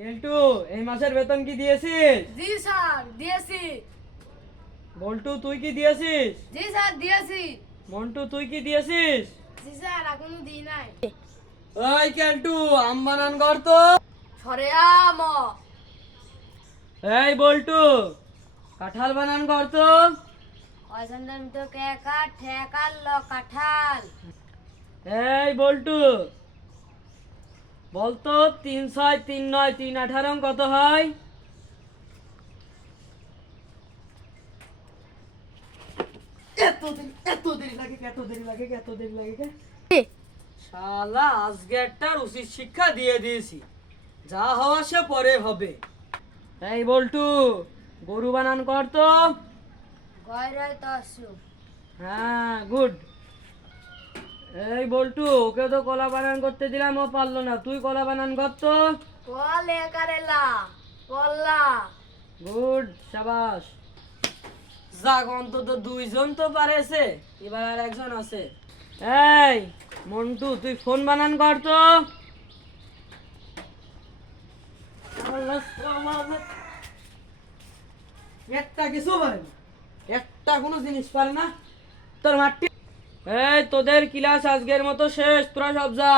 কেলটু এই মাসের বেতন কি দিয়েছিস? জি স্যার দিয়েছি। বল্টু তুই কি দিয়েছিস? জি স্যার দিয়েছি। মন্টু তুই কি দিয়েছিস? জি স্যার এখনও দিই নাই। ওই কেলটু আম বানান কর তো। সরে আম এই বল্টু কাঁঠাল বানান কর তো। অসন্দন তো কেকা ঠেকাল ল কাঁঠাল। এই বল্টু বলতো তিন ছয় তিন নয় তিন আঠারো কত হয়? এত দেরি এত দেরি লাগে এত দেরি লাগে এত দেরি লাগে শালা আজকে একটা উচিত শিক্ষা দিয়ে দিয়েছি। যা হওয়া সে পরে হবে। এই বল্টু গরু বানান কর তো। হ্যাঁ গুড। এই বল্টু ওকে তো কলা বানান করতে দিলাম ও পারল না। তুই কলা বানান কর তো। কলে কারেলা পল্লা গুড সাবাস। যাক অন্তত দুইজন তো পারেছে এবার আর একজন আছে। এই মন্টু তুই ফোন বানান কর তো। একটা কিছু পারে না একটা কোনো জিনিস পারে না। তোর মাটি এই তোদের ক্লাস আজকের মতো শেষ তোরা সব যা।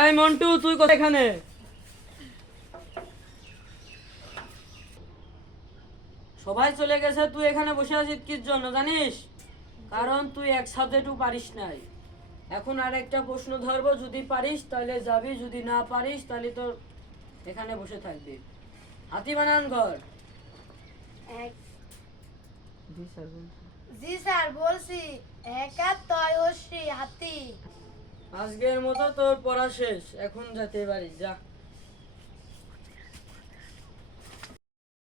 এই মন্টু তুই কোথায় এখানে? সবাই চলে গেছে তুই এখানে বসে আছিস কির জন্য জানিস? কারণ তুই এক সাবজেক্টও পারিস নাই। এখন আর একটা প্রশ্ন ধরবো যদি পারিস তাহলে যাবি যদি না পারিস তাহলে তোর এখানে বসে থাকবি। হাতি বানান ঘর। জি স্যার, বলছি একাত্তর অশ্রী হাতি আজকের মতো তোর পড়া শেষ, এখন যেতে পারি যা।